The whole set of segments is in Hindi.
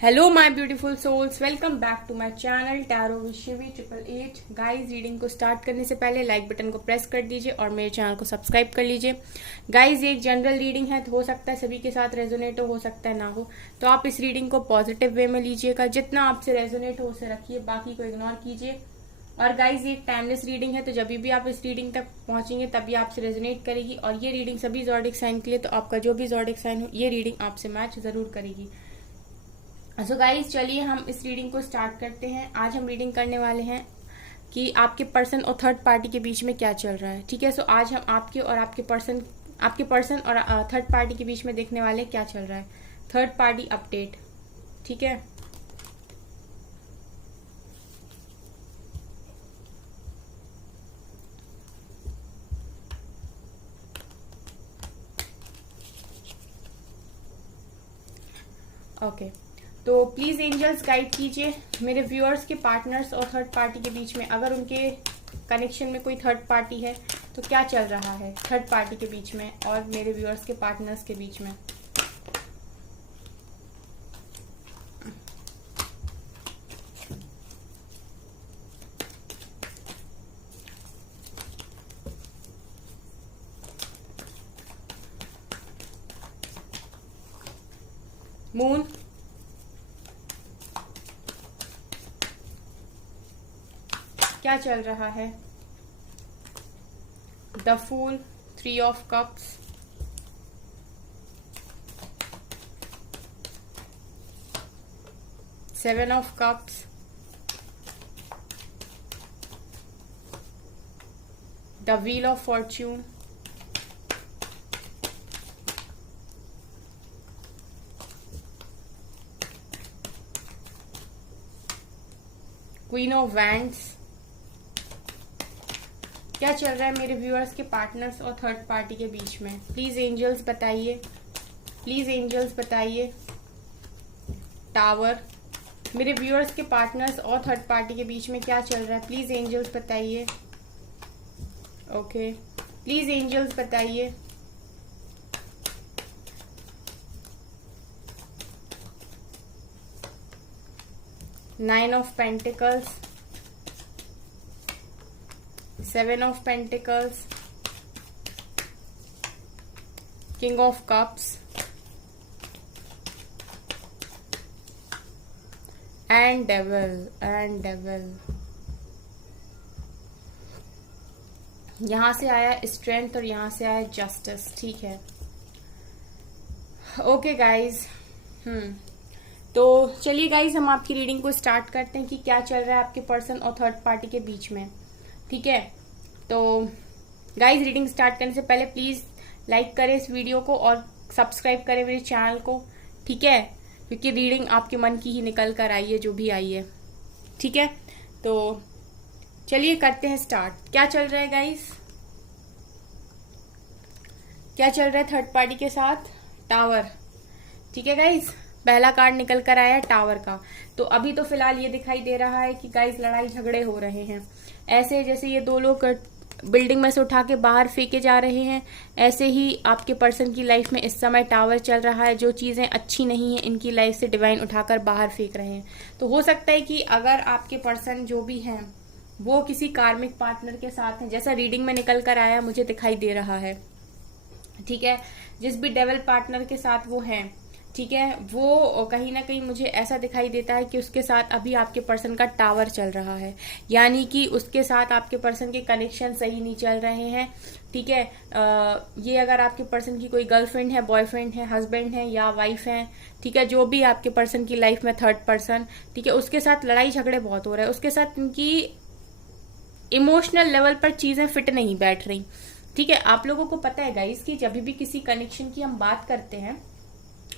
Hello my beautiful souls, welcome back to my channel tarot with Shivi 888। Guys, reading को स्टार्ट करने से पहले लाइक बटन को प्रेस कर दीजिए और मेरे चैनल को सब्सक्राइब कर लीजिए। गाइज, ये एक जनरल रीडिंग है, तो हो सकता है सभी के साथ रेजोनेट हो सकता है ना हो, तो आप इस रीडिंग को पॉजिटिव वे में लीजिएगा। जितना आपसे रेजोनेट हो उसे रखिए, बाकी को इग्नोर कीजिए। और गाइज, ये एक टाइमलेस रीडिंग है, तो जब भी आप इस रीडिंग तक पहुंचेंगे तभी आपसे रेजोनेट करेगी। और ये रीडिंग सभी ज़ोडिक साइन के लिए, तो आपका जो भी ज़ोडिक साइन हो ये रीडिंग आपसे मैच जरूर करेगी। सो गाइज, चलिए हम इस रीडिंग को स्टार्ट करते हैं। आज हम रीडिंग करने वाले हैं कि आपके पर्सन और थर्ड पार्टी के बीच में क्या चल रहा है। ठीक है, सो आज हम आपके पर्सन और थर्ड पार्टी के बीच में देखने वाले क्या चल रहा है, थर्ड पार्टी अपडेट। ठीक है, ओके। तो प्लीज एंजल्स गाइड कीजिए मेरे व्यूअर्स के पार्टनर्स और थर्ड पार्टी के बीच में, अगर उनके कनेक्शन में कोई थर्ड पार्टी है तो क्या चल रहा है थर्ड पार्टी के बीच में और मेरे व्यूअर्स के पार्टनर्स के बीच में। मून, क्या चल रहा है, the fool, 3 of cups, seven of cups, the wheel of fortune, queen of wands. क्या चल रहा है मेरे व्यूअर्स के पार्टनर्स और थर्ड पार्टी के बीच में, प्लीज एंजल्स बताइए, प्लीज एंजल्स बताइए। टावर, मेरे व्यूअर्स के पार्टनर्स और थर्ड पार्टी के बीच में क्या चल रहा है, प्लीज एंजल्स बताइए। ओके, प्लीज एंजल्स बताइए। Nine of pentacles, 7 of Pentacles, King of Cups, and Devil। यहां से आया स्ट्रेंथ और यहां से आया जस्टिस। ठीक है, ओके गाइज। तो चलिए गाइज, हम आपकी रीडिंग को स्टार्ट करते हैं कि क्या चल रहा है आपके पर्सन और थर्ड पार्टी के बीच में। ठीक है, तो गाइज, रीडिंग स्टार्ट करने से पहले प्लीज लाइक करें इस वीडियो को और सब्सक्राइब करें मेरे चैनल को। ठीक है, क्योंकि रीडिंग आपके मन की ही निकल कर आई है, जो भी आई है। ठीक है, तो चलिए करते हैं स्टार्ट। क्या चल रहा है गाइज, क्या चल रहा है थर्ड पार्टी के साथ, टावर। ठीक है गाइज, पहला कार्ड निकल कर आया है टावर का। तो अभी तो फिलहाल ये दिखाई दे रहा है कि गाइज लड़ाई झगड़े हो रहे हैं, ऐसे जैसे ये दो लोग बिल्डिंग में से उठा के बाहर फेंके जा रहे हैं, ऐसे ही आपके पर्सन की लाइफ में इस समय टावर चल रहा है। जो चीजें अच्छी नहीं है इनकी लाइफ से डिवाइन उठाकर बाहर फेंक रहे हैं। तो हो सकता है कि अगर आपके पर्सन जो भी हैं वो किसी कार्मिक पार्टनर के साथ हैं, जैसा रीडिंग में निकल कर आया मुझे दिखाई दे रहा है। ठीक है, जिस भी डेवल पार्टनर के साथ वो हैं, ठीक है, वो कहीं ना कहीं मुझे ऐसा दिखाई देता है कि उसके साथ अभी आपके पर्सन का टावर चल रहा है, यानी कि उसके साथ आपके पर्सन के कनेक्शन सही नहीं चल रहे हैं। ठीक है, ये अगर आपके पर्सन की कोई गर्लफ्रेंड है, बॉयफ्रेंड है, हस्बैंड है या वाइफ है, ठीक है, जो भी आपके पर्सन की लाइफ में थर्ड पर्सन, ठीक है, उसके साथ लड़ाई झगड़े बहुत हो रहे हैं, उसके साथ उनकी इमोशनल लेवल पर चीजें फिट नहीं बैठ रही। ठीक है, आप लोगों को पता है गाइस कि जब भी किसी कनेक्शन की हम बात करते हैं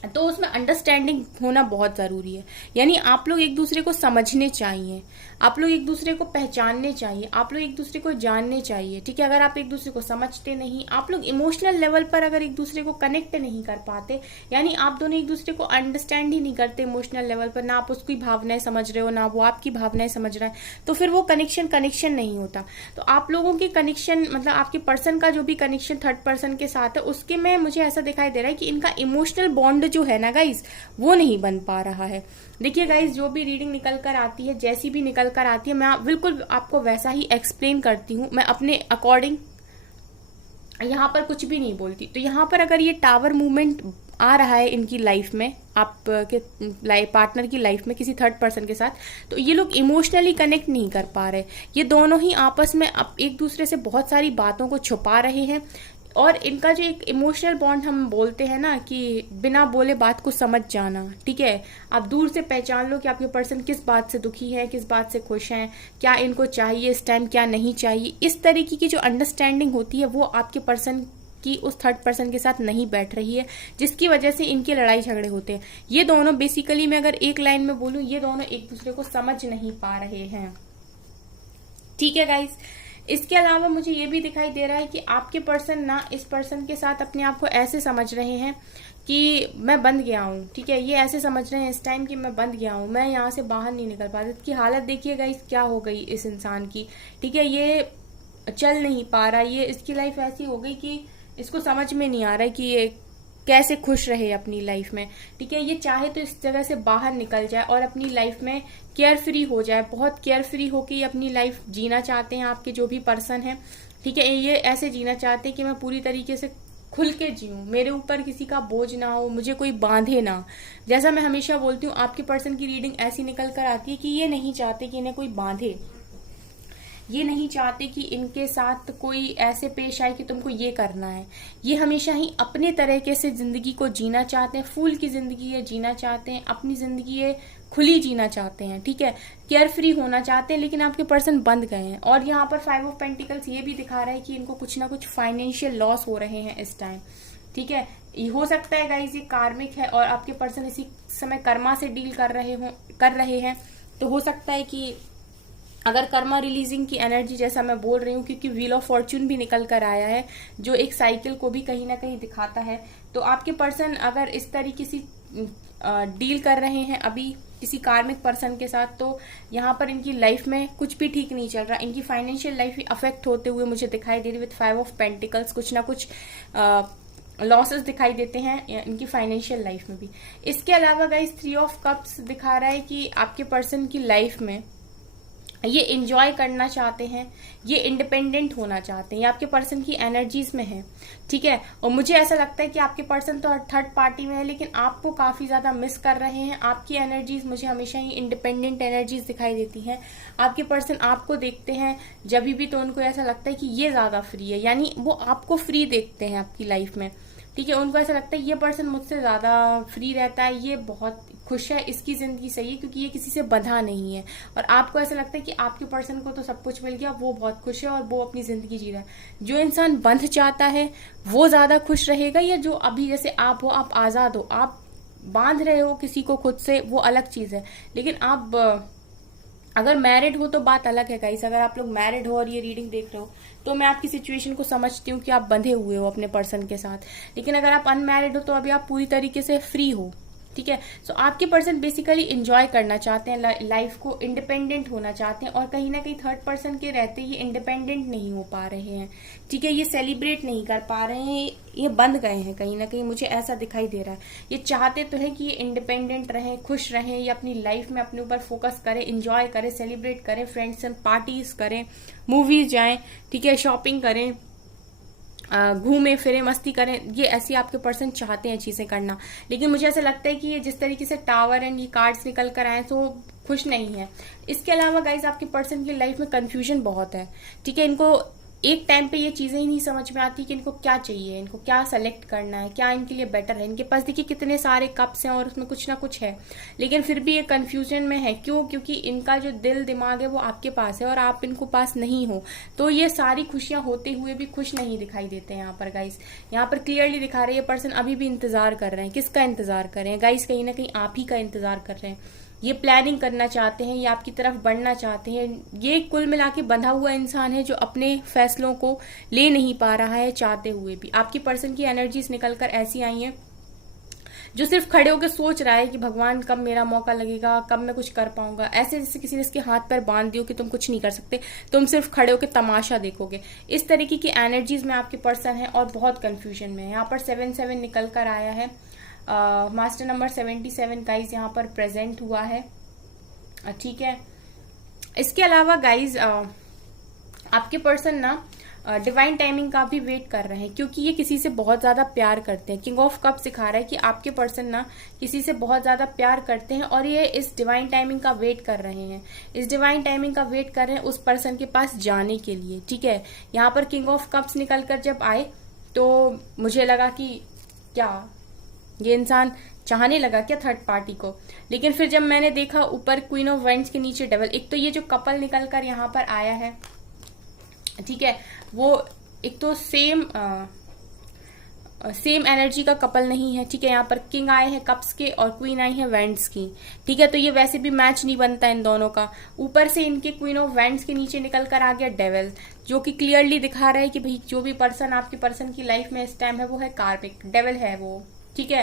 तो उसमें अंडरस्टैंडिंग होना बहुत जरूरी है। यानी आप लोग एक दूसरे को समझने चाहिए, आप लोग एक दूसरे को पहचानने चाहिए, आप लोग एक दूसरे को जानने चाहिए। ठीक है, अगर आप एक दूसरे को समझते नहीं, आप लोग इमोशनल लेवल पर अगर एक दूसरे को कनेक्ट नहीं कर पाते, यानी आप दोनों एक दूसरे को अंडरस्टैंड ही नहीं करते इमोशनल लेवल पर, ना आप उसकी भावनाएं समझ रहे हो ना वो आपकी भावनाएं समझ रहा है, तो फिर वो कनेक्शन नहीं होता। तो आप लोगों की कनेक्शन, मतलब आपके पर्सन का जो भी कनेक्शन थर्ड पर्सन के साथ है, उसके में मुझे ऐसा दिखाई दे रहा है कि इनका इमोशनल बॉन्ड जो है ना गाइज वो नहीं बन पा रहा है। देखिए गाइज, जो भी रीडिंग निकल कर आती है, जैसी भी निकल कर आती है, मैं बिल्कुल आपको वैसा ही एक्सप्लेन करती हूँ। मैं अपने अकॉर्डिंग यहाँ पर कुछ भी नहीं बोलती। तो यहाँ पर अगर ये टावर मूवमेंट आ रहा है इनकी लाइफ में, आपके पार्टनर की लाइफ में किसी थर्ड पर्सन के साथ, तो ये लोग इमोशनली कनेक्ट नहीं कर पा रहे। ये दोनों ही आपस में एक दूसरे से बहुत सारी बातों को छुपा रहे हैं। और इनका जो एक इमोशनल बॉन्ड हम बोलते हैं ना कि बिना बोले बात को समझ जाना, ठीक है, आप दूर से पहचान लो कि आपके पर्सन किस बात से दुखी है, किस बात से खुश हैं, क्या इनको चाहिए इस टाइम, क्या नहीं चाहिए। इस तरीके की जो अंडरस्टैंडिंग होती है वो आपके पर्सन की उस थर्ड पर्सन के साथ नहीं बैठ रही है, जिसकी वजह से इनके लड़ाई झगड़े होते हैं। ये दोनों बेसिकली, मैं अगर एक लाइन में बोलूं, ये दोनों एक दूसरे को समझ नहीं पा रहे हैं। ठीक है गाइस, इसके अलावा मुझे ये भी दिखाई दे रहा है कि आपके पर्सन ना इस पर्सन के साथ अपने आप को ऐसे समझ रहे हैं कि मैं बंद गया हूँ। ठीक है, ये ऐसे समझ रहे हैं इस टाइम कि मैं बंद गया हूँ, मैं यहाँ से बाहर नहीं निकल पाती। इसकी हालत देखिए गाइस क्या हो गई इस इंसान की। ठीक है, ये चल नहीं पा रहा, ये इसकी लाइफ ऐसी हो गई कि इसको समझ में नहीं आ रहा है कि ये कैसे खुश रहे अपनी लाइफ में। ठीक है, ये चाहे तो इस जगह से बाहर निकल जाए और अपनी लाइफ में केयर फ्री हो जाए, बहुत केयर फ्री होकर ये अपनी लाइफ जीना चाहते हैं आपके जो भी पर्सन है। ठीक है, ये ऐसे जीना चाहते हैं कि मैं पूरी तरीके से खुल के जीऊं, मेरे ऊपर किसी का बोझ ना हो, मुझे कोई बांधे ना। जैसा मैं हमेशा बोलती हूँ, आपके पर्सन की रीडिंग ऐसी निकल कर आती है कि ये नहीं चाहते कि इन्हें कोई बांधे, ये नहीं चाहते कि इनके साथ कोई ऐसे पेश आए कि तुमको ये करना है। ये हमेशा ही अपने तरीके से जिंदगी को जीना चाहते हैं, फूल की जिंदगी ये जीना चाहते हैं, अपनी जिंदगी ये खुली जीना चाहते हैं। ठीक है, केयर फ्री होना चाहते हैं, लेकिन आपके पर्सन बंद गए हैं। और यहाँ पर 5 ऑफ पेंटिकल्स ये भी दिखा रहा है कि इनको कुछ ना कुछ फाइनेंशियल लॉस हो रहे हैं इस टाइम। ठीक है, हो सकता है गाइज ये कार्मिक है और आपके पर्सन इसी समय कर्मा से डील कर रहे हैं। तो हो सकता है कि अगर कर्मा रिलीजिंग की एनर्जी, जैसा मैं बोल रही हूँ, क्योंकि व्हील ऑफ फॉर्च्यून भी निकल कर आया है जो एक साइकिल को भी कहीं ना कहीं दिखाता है। तो आपके पर्सन अगर इस तरीके से डील कर रहे हैं अभी किसी कार्मिक पर्सन के साथ, तो यहाँ पर इनकी लाइफ में कुछ भी ठीक नहीं चल रहा। इनकी फाइनेंशियल लाइफ भी अफेक्ट होते हुए मुझे दिखाई दे रही विद 5 ऑफ पेंटिकल्स। कुछ ना कुछ लॉसेस दिखाई देते हैं इनकी फाइनेंशियल लाइफ में भी। इसके अलावा गाइस 3 ऑफ कप्स दिखा रहा है कि आपके पर्सन की लाइफ में ये एंजॉय करना चाहते हैं, ये इंडिपेंडेंट होना चाहते हैं, ये आपके पर्सन की एनर्जीज में है। ठीक है, और मुझे ऐसा लगता है कि आपके पर्सन तो थर्ड पार्टी में है, लेकिन आपको काफी ज्यादा मिस कर रहे हैं। आपकी एनर्जीज मुझे हमेशा ही इंडिपेंडेंट एनर्जीज दिखाई देती हैं। आपके पर्सन आपको देखते हैं जब भी तो उनको ऐसा लगता है कि ये ज्यादा फ्री है, यानी वो आपको फ्री देखते हैं आपकी लाइफ में। ठीक है, उनको ऐसा लगता है ये पर्सन मुझसे ज्यादा फ्री रहता है, ये बहुत खुश है, इसकी जिंदगी सही है क्योंकि ये किसी से बंधा नहीं है। और आपको ऐसा लगता है कि आपके पर्सन को तो सब कुछ मिल गया, वो बहुत खुश है और वो अपनी जिंदगी जी रहा है। जो इंसान बंध चाहता है वो ज्यादा खुश रहेगा, या जो अभी जैसे आप हो, आप आजाद हो, आप बांध रहे हो किसी को खुद से, वो अलग चीज है। लेकिन आप अगर मैरिड हो तो बात अलग है गाइस। अगर आप लोग मैरिड हो और ये रीडिंग देख रहे हो तो मैं आपकी सिचुएशन को समझती हूँ कि आप बंधे हुए हो अपने पर्सन के साथ। लेकिन अगर आप अनमैरिड हो तो अभी आप पूरी तरीके से फ्री हो। ठीक है, सो आपके पर्सन बेसिकली एंजॉय करना चाहते हैं लाइफ को, इंडिपेंडेंट होना चाहते हैं, और कहीं ना कहीं थर्ड पर्सन के रहते ये इंडिपेंडेंट नहीं हो पा रहे हैं। ठीक है, ये सेलिब्रेट नहीं कर पा रहे हैं, ये बंद गए हैं कहीं ना कहीं, मुझे ऐसा दिखाई दे रहा है। ये चाहते तो है कि ये इंडिपेंडेंट रहें, खुश रहें, ये अपनी लाइफ में अपने ऊपर फोकस करें, एंजॉय करें, सेलिब्रेट करें, फ्रेंड्स एंड पार्टीज करें, मूवीज जाएं, ठीक है, शॉपिंग करें, घूमे फिरे, मस्ती करें। ये ऐसी आपके पर्सन चाहते हैं चीजें करना। लेकिन मुझे ऐसा लगता है कि ये जिस तरीके से टावर एंड ये कार्ड्स निकल कर आए तो खुश नहीं है। इसके अलावा गाइज आपके पर्सन की लाइफ में कंफ्यूजन बहुत है। ठीक है, इनको एक टाइम पे ये चीजें ही नहीं समझ में आती कि इनको क्या चाहिए, इनको क्या सेलेक्ट करना है, क्या इनके लिए बेटर है। इनके पास देखिए कितने सारे कप्स हैं और उसमें कुछ ना कुछ है, लेकिन फिर भी ये कंफ्यूजन में है। क्यों? क्योंकि इनका जो दिल दिमाग है वो आपके पास है और आप इनको पास नहीं हो, तो ये सारी खुशियां होते हुए भी खुश नहीं दिखाई देते हैं यहाँ पर गाइस। यहाँ पर क्लियरली दिखा रहे हैं ये पर्सन अभी भी इंतजार कर रहे हैं। किसका इंतजार कर रहे हैं गाइस? कहीं ना कहीं आप ही का इंतजार कर रहे हैं। ये प्लानिंग करना चाहते हैं, ये आपकी तरफ बढ़ना चाहते हैं। ये कुल मिला के बंधा हुआ इंसान है जो अपने फैसलों को ले नहीं पा रहा है चाहते हुए भी। आपकी पर्सन की एनर्जीज निकल कर ऐसी आई हैं जो सिर्फ खड़े होकर सोच रहा है कि भगवान कब मेरा मौका लगेगा, कब मैं कुछ कर पाऊंगा। ऐसे जैसे किसी ने इसके हाथ पैर बांध दियो कि तुम कुछ नहीं कर सकते, तुम सिर्फ खड़े होकर तमाशा देखोगे। इस तरीके की एनर्जीज में आपके पर्सन है और बहुत कंफ्यूजन में है। यहाँ पर 7-7 निकल कर आया है। मास्टर नंबर 77 गाइज यहाँ पर प्रेजेंट हुआ है। ठीक है, इसके अलावा गाइज आपके पर्सन ना डिवाइन टाइमिंग का भी वेट कर रहे हैं, क्योंकि ये किसी से बहुत ज्यादा प्यार करते हैं। किंग ऑफ कप सिखा रहा है कि आपके पर्सन ना किसी से बहुत ज्यादा प्यार करते हैं और ये इस डिवाइन टाइमिंग का वेट कर रहे हैं। इस डिवाइन टाइमिंग का वेट कर रहे हैं उस पर्सन के पास जाने के लिए। ठीक है, यहाँ पर किंग ऑफ कप्स निकल कर जब आए तो मुझे लगा कि क्या ये इंसान चाहने लगा क्या थर्ड पार्टी को, लेकिन फिर जब मैंने देखा ऊपर क्वीन ऑफ वाइंड्स के नीचे डबल, एक तो ये जो कपल निकल कर यहाँ पर आया है, ठीक है, वो एक तो सेम एनर्जी का कपल नहीं है। ठीक है, यहाँ पर किंग आए हैं कप्स के और क्वीन आई है वैंड्स की। ठीक है, तो ये वैसे भी मैच नहीं बनता इन दोनों का। ऊपर से इनके क्वीन ऑफ वैंड्स के नीचे निकल कर आ गया डेविल, जो कि क्लियरली दिखा रहा है कि भाई जो भी पर्सन आपके पर्सन की लाइफ में इस टाइम है वो है कार्मिक, डेविल है वो। ठीक है,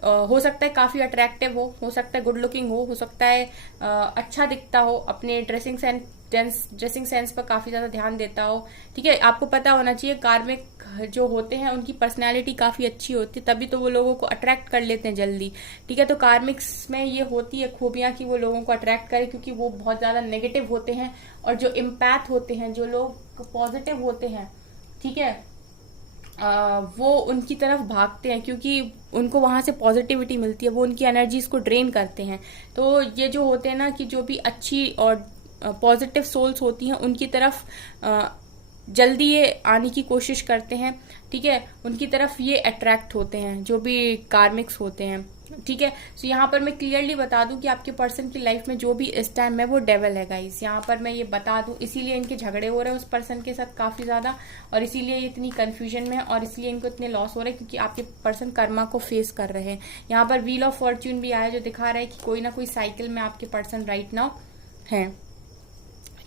हो सकता है काफी अट्रैक्टिव हो सकता है गुड लुकिंग हो सकता है अच्छा दिखता हो, अपने ड्रेसिंग सेंस पर काफी ज्यादा ध्यान देता हो। ठीक है, आपको पता होना चाहिए कार्मिक जो होते हैं उनकी पर्सनैलिटी काफी अच्छी होती है, तभी तो वो लोगों को अट्रैक्ट कर लेते हैं जल्दी। ठीक है, तो कार्मिक्स में ये होती है खूबियां कि वो लोगों को अट्रैक्ट करे, क्योंकि वो बहुत ज्यादा नेगेटिव होते हैं और जो इम्पैथ होते हैं, जो लोग पॉजिटिव होते हैं, ठीक है, वो उनकी तरफ भागते हैं क्योंकि उनको वहां से पॉजिटिविटी मिलती है, वो उनकी एनर्जीज को ड्रेन करते हैं। तो ये जो होते हैं ना कि जो भी अच्छी और पॉजिटिव सोल्स होती हैं उनकी तरफ जल्दी ये आने की कोशिश करते हैं। ठीक है, उनकी तरफ ये अट्रैक्ट होते हैं जो भी कार्मिक्स होते हैं। ठीक है, तो यहाँ पर मैं क्लियरली बता दूं कि आपके पर्सन की लाइफ में जो भी इस टाइम है वो डेविल है गाइस, यहाँ पर मैं ये बता दूं। इसीलिए इनके झगड़े हो रहे हैं उस पर्सन के साथ काफी ज्यादा, और इसीलिए ये इतनी कंफ्यूजन में है और इसलिए इनको इतने लॉस हो रहे हैं, क्योंकि आपके पर्सन कर्मा को फेस कर रहे हैं। यहाँ पर व्हील ऑफ फॉर्च्यून भी आया जो दिखा रहा है कि कोई ना कोई साइकिल में आपके पर्सन राइट नाउ है।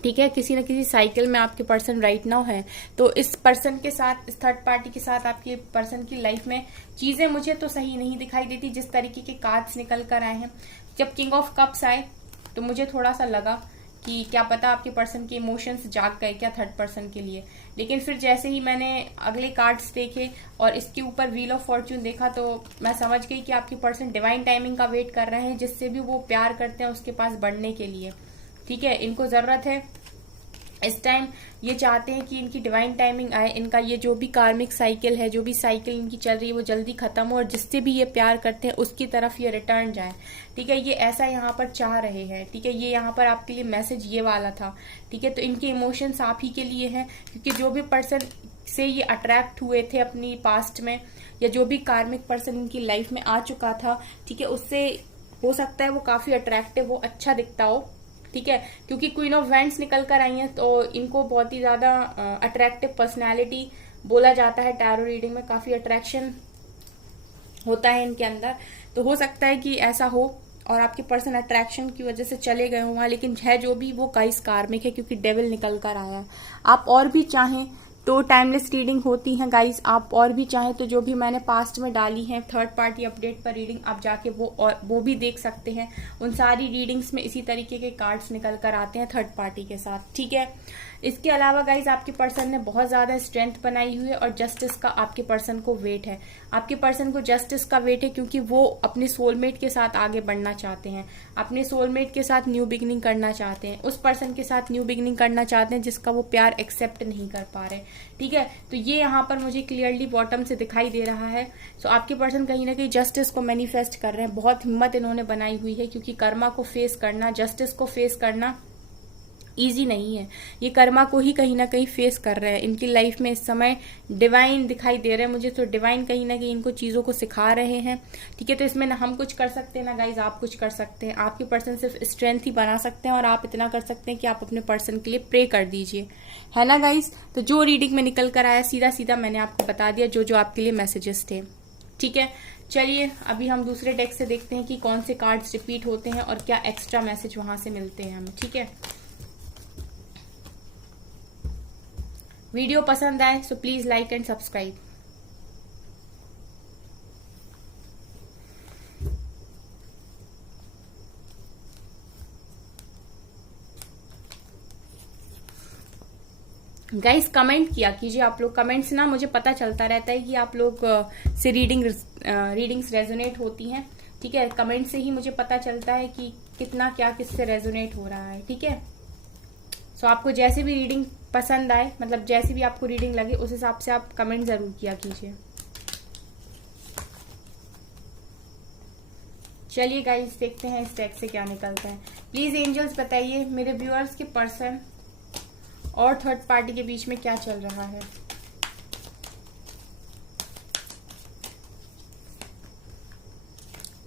ठीक है, किसी न किसी साइकिल में आपके पर्सन राइट नाउ है। तो इस पर्सन के साथ, इस थर्ड पार्टी के साथ आपके पर्सन की लाइफ में चीजें मुझे तो सही नहीं दिखाई देती जिस तरीके के कार्ड्स निकल कर आए हैं। जब किंग ऑफ कप्स आए तो मुझे थोड़ा सा लगा कि क्या पता आपके पर्सन के इमोशंस जाग गए क्या थर्ड पर्सन के लिए, लेकिन फिर जैसे ही मैंने अगले कार्ड्स देखे और इसके ऊपर व्हील ऑफ फॉर्च्यून देखा तो मैं समझ गई कि आपके पर्सन डिवाइन टाइमिंग का वेट कर रहे हैं, जिससे भी वो प्यार करते हैं उसके पास बढ़ने के लिए। ठीक है, इनको जरूरत है इस टाइम, ये चाहते हैं कि इनकी डिवाइन टाइमिंग आए, इनका ये जो भी कार्मिक साइकिल है, जो भी साइकिल इनकी चल रही है वो जल्दी खत्म हो और जिससे भी ये प्यार करते हैं उसकी तरफ ये रिटर्न जाए। ठीक है, ये ऐसा यहाँ पर चाह रहे हैं। ठीक है, ये यहाँ पर आपके लिए मैसेज ये वाला था। ठीक है, तो इनके इमोशंस आप ही के लिए हैं, क्योंकि जो भी पर्सन से ये अट्रैक्ट हुए थे अपनी पास्ट में, या जो भी कार्मिक पर्सन इनकी लाइफ में आ चुका था, ठीक है, उससे हो सकता है वो काफी अट्रैक्टिव हो, अच्छा दिखता हो। ठीक है, क्योंकि क्वीन ऑफ वैंड्स निकल कर आई हैं तो इनको बहुत ही ज्यादा अट्रैक्टिव पर्सनैलिटी बोला जाता है टैरो रीडिंग में, काफी अट्रैक्शन होता है इनके अंदर। तो हो सकता है कि ऐसा हो और आपके पर्सन अट्रैक्शन की वजह से चले गए हो वहां, लेकिन है जो भी वो गाइस कार्मिक है, क्योंकि डेविल निकल कर आया है। आप और भी चाहें तो टाइमलेस रीडिंग होती है गाइस, आप और भी चाहें तो जो भी मैंने पास्ट में डाली है थर्ड पार्टी अपडेट पर रीडिंग, आप जाके वो भी देख सकते हैं। उन सारी रीडिंग्स में इसी तरीके के कार्ड्स निकल कर आते हैं थर्ड पार्टी के साथ। ठीक है, इसके अलावा गाइस आपके पर्सन ने बहुत ज्यादा स्ट्रेंथ बनाई हुई है और जस्टिस का आपके पर्सन को वेट है। आपके पर्सन को जस्टिस का वेट है क्योंकि वो अपने सोलमेट के साथ आगे बढ़ना चाहते हैं, अपने सोलमेट के साथ न्यू बिगिनिंग करना चाहते हैं, उस पर्सन के साथ न्यू बिगिनिंग करना चाहते हैं जिसका वो प्यार एक्सेप्ट नहीं कर पा रहे। ठीक है, तो ये यहाँ पर मुझे क्लियरली बॉटम से दिखाई दे रहा है। सो आपके पर्सन कहीं ना कहीं जस्टिस को मैनिफेस्ट कर रहे हैं, बहुत हिम्मत इन्होंने बनाई हुई है, क्योंकि कर्मा को फेस करना, जस्टिस को फेस करना इजी नहीं है। ये कर्मा को ही कहीं ना कहीं फेस कर रहे हैं। इनकी लाइफ में इस समय डिवाइन दिखाई दे रहे हैं मुझे, तो डिवाइन कहीं ना कहीं इनको चीजों को सिखा रहे हैं। ठीक है, तो इसमें ना हम कुछ कर सकते हैं ना गाइज आप कुछ कर सकते हैं। आपके पर्सन सिर्फ स्ट्रेंथ ही बना सकते हैं और आप इतना कर सकते हैं कि आप अपने पर्सन के लिए प्रे कर दीजिए, है ना गाइज। तो जो रीडिंग में निकल कर आया सीधा सीधा मैंने आपको बता दिया जो जो आपके लिए मैसेजेस थे। ठीक है, चलिए अभी हम दूसरे डेक से देखते हैं कि कौन से कार्ड्स रिपीट होते हैं और क्या एक्स्ट्रा मैसेज वहां से मिलते हैं हमें। ठीक है, वीडियो पसंद आए so please like and subscribe. Guys comment किया कीजिए आप लोग, कमेंट्स ना मुझे पता चलता रहता है कि आप लोग से रीडिंग रीडिंग्स रेजोनेट होती हैं। ठीक है, कमेंट से ही मुझे पता चलता है कि कितना क्या किससे रेजोनेट हो रहा है। ठीक है, सो आपको जैसी भी रीडिंग पसंद आए, मतलब जैसी भी आपको रीडिंग लगे, उस हिसाब से आप कमेंट जरूर किया कीजिए। चलिए गाइस, देखते हैं इस डेक से क्या निकलता है। प्लीज एंजल्स बताइए मेरे व्यूअर्स के पर्सन और थर्ड पार्टी के बीच में क्या चल रहा है।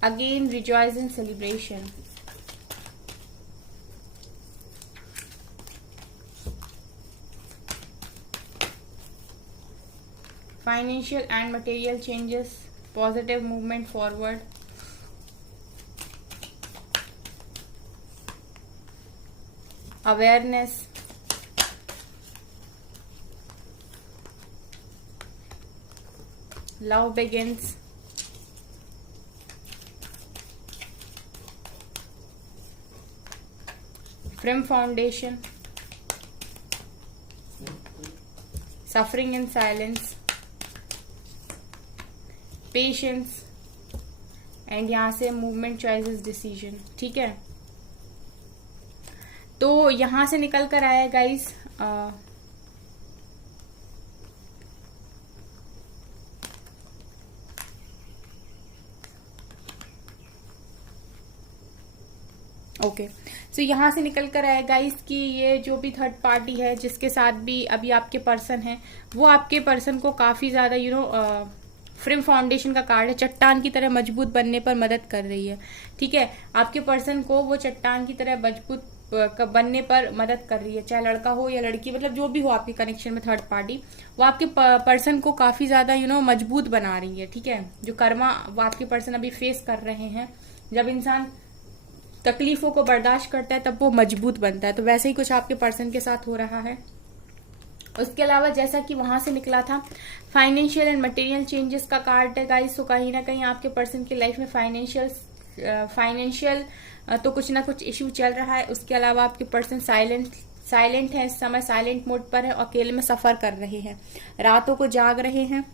Again rejoice and celebration, financial and material changes, positive movement forward, awareness, love begins, firm foundation, suffering in silence, patience, and यहाँ से मूवमेंट, चॉइसेस, डिसीजन। ठीक है, तो यहां से निकल कर आया गाइस ओके, सो यहां से निकल कर आया गाइस कि ये जो भी थर्ड पार्टी है जिसके साथ भी अभी आपके पर्सन है, वो आपके पर्सन को काफी ज्यादा फ्रेम फाउंडेशन का कार्ड है, चट्टान की तरह मजबूत बनने पर मदद कर रही है। ठीक है, आपके पर्सन को वो चट्टान की तरह मजबूत बनने पर मदद कर रही है, चाहे लड़का हो या लड़की, मतलब जो भी हो आपके कनेक्शन में थर्ड पार्टी, वो आपके पर्सन को काफी ज्यादा मजबूत बना रही है। ठीक है, जो कर्मा वो आपके पर्सन अभी फेस कर रहे हैं, जब इंसान तकलीफों को बर्दाश्त करता है तब वो मजबूत बनता है, तो वैसे ही कुछ आपके पर्सन के साथ हो रहा है। उसके अलावा जैसा कि वहां से निकला था फाइनेंशियल एंड मटेरियल चेंजेस का कार्ड है गाइस, तो कहीं ना कहीं आपके पर्सन की लाइफ में फाइनेंशियल तो कुछ ना कुछ इश्यू चल रहा है। उसके अलावा आपके पर्सन साइलेंट है, इस समय साइलेंट मोड पर है, अकेले में सफर कर रहे हैं, रातों को जाग रहे हैं,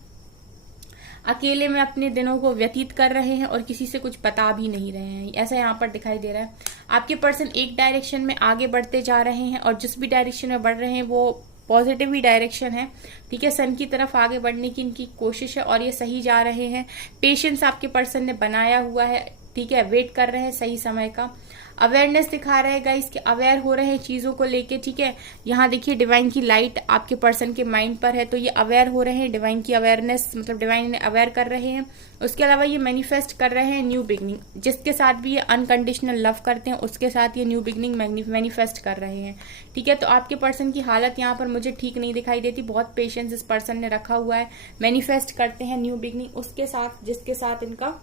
अकेले में अपने दिनों को व्यतीत कर रहे हैं और किसी से कुछ बता भी नहीं रहे हैं, ऐसा यहाँ पर दिखाई दे रहा है। आपके पर्सन एक डायरेक्शन में आगे बढ़ते जा रहे हैं और जिस भी डायरेक्शन में बढ़ रहे हैं वो पॉजिटिव ही डायरेक्शन है। ठीक है, सन की तरफ आगे बढ़ने की इनकी कोशिश है और ये सही जा रहे हैं। पेशेंस आपके पर्सन ने बनाया हुआ है। ठीक है, वेट कर रहे हैं सही समय का। अवेयरनेस दिखा रहे हैं गाइस कि अवेयर हो रहे हैं चीजों को लेके। ठीक है, यहाँ देखिए डिवाइन की लाइट आपके पर्सन के माइंड पर है, तो ये अवेयर हो रहे हैं, डिवाइन की अवेयरनेस मतलब डिवाइन अवेयर कर रहे हैं। उसके अलावा ये मैनिफेस्ट कर रहे हैं न्यू बिगनिंग, जिसके साथ भी ये अनकंडीशनल लव करते हैं उसके साथ ये न्यू बिगनिंग मैनिफेस्ट कर रहे हैं। ठीक है, तो आपके पर्सन की हालत यहाँ पर मुझे ठीक नहीं दिखाई देती, बहुत पेशेंस इस पर्सन ने रखा हुआ है, मैनिफेस्ट करते हैं न्यू बिगनिंग उसके साथ जिसके साथ इनका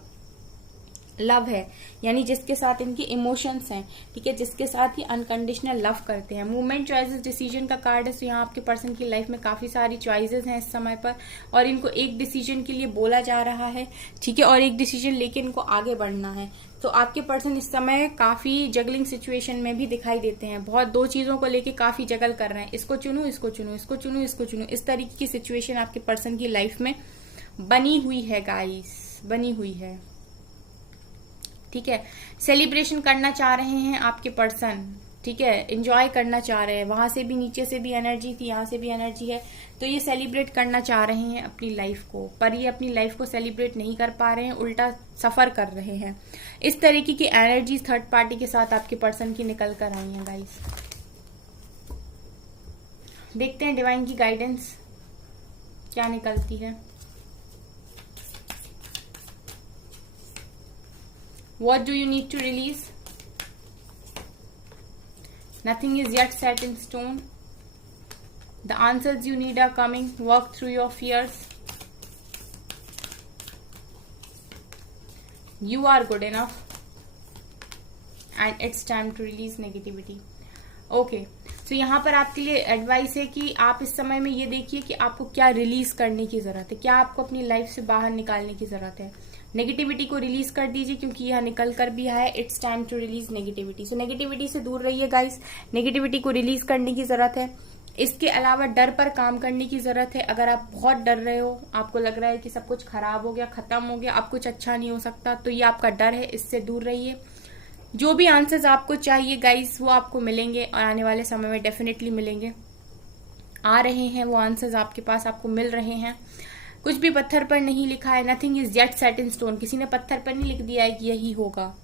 लव है, यानी जिसके साथ इनकी इमोशंस हैं। ठीक है, जिसके साथ ही अनकंडीशनल लव करते हैं। मूवमेंट, चॉइसेस, डिसीजन का कार्ड है, तो यहाँ आपके पर्सन की लाइफ में काफी सारी चॉइसेस हैं इस समय पर और इनको एक डिसीजन के लिए बोला जा रहा है। ठीक है, और एक डिसीजन लेके इनको आगे बढ़ना है। तो आपके पर्सन इस समय काफी जगलिंग सिचुएशन में भी दिखाई देते हैं, बहुत दो चीजों को लेके काफी जगल कर रहे हैं, इसको चुनूं, इसको चुनूं, इसको चुनूं, इसको चुनूं, इस तरीके की सिचुएशन आपके पर्सन की लाइफ में बनी हुई है गाइस, बनी हुई है। ठीक है, सेलिब्रेशन करना चाह रहे हैं आपके पर्सन। ठीक है, एंजॉय करना चाह रहे हैं, वहां से भी नीचे से भी एनर्जी थी, यहाँ से भी एनर्जी है, तो ये सेलिब्रेट करना चाह रहे हैं अपनी लाइफ को, पर ये अपनी लाइफ को सेलिब्रेट नहीं कर पा रहे हैं, उल्टा सफर कर रहे हैं। इस तरीके की एनर्जी थर्ड पार्टी के साथ आपके पर्सन की निकल कर आई है गाइस। देखते हैं डिवाइन की गाइडेंस क्या निकलती है। What do you need to release? Nothing is yet set in stone. The answers you need are coming. Work through your fears. You are good enough. And it's time to release negativity. Okay. तो यहाँ पर आपके लिए एडवाइस है कि आप इस समय में ये देखिए कि आपको क्या रिलीज करने की जरूरत है, क्या आपको अपनी लाइफ से बाहर निकालने की जरूरत है। नेगेटिविटी को रिलीज कर दीजिए क्योंकि यह निकल कर भी है, it's time to release negativity. So negativity से दूर रहिए गाइस, नेगेटिविटी को रिलीज करने की जरूरत है। इसके अलावा डर पर काम करने की जरूरत है। अगर आप बहुत डर रहे हो, आपको लग रहा है कि सब कुछ खराब हो गया, खत्म हो गया, अब कुछ अच्छा नहीं हो सकता, तो ये आपका डर है, इससे दूर रहिए। जो भी आंसर्स आपको चाहिए गाइस वो आपको मिलेंगे और आने वाले समय में डेफिनेटली मिलेंगे। आ रहे हैं वो आंसर्स आपके पास, आपको मिल रहे हैं। कुछ भी पत्थर पर नहीं लिखा है, nothing is yet set in stone. किसी ने पत्थर पर नहीं लिख दिया है कि यही होगा।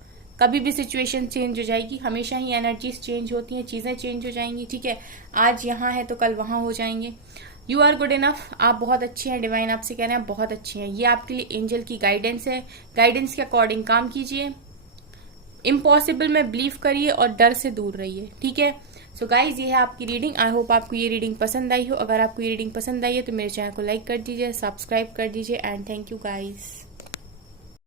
कभी भी सिचुएशन चेंज हो जाएगी, हमेशा ही एनर्जीज चेंज होती हैं, चीजें चेंज हो जाएंगी, ठीक है। आज यहाँ है तो कल वहां हो जाएंगे। यू आर गुड इनफ, आप बहुत अच्छे हैं, डिवाइन आपसे कह रहे हैं बहुत अच्छे हैं। ये आपके लिए एंजल की गाइडेंस है, गाइडेंस के अकॉर्डिंग काम कीजिए, इम्पॉसिबल में बिलीव करिए और डर से दूर रहिए, ठीक है। सो गाइज ये है आपकी रीडिंग। आई होप आपको ये रीडिंग पसंद आई हो। अगर आपको ये रीडिंग पसंद आई है तो मेरे चैनल को लाइक कर दीजिए, सब्सक्राइब कर दीजिए एंड थैंक यू गाइज।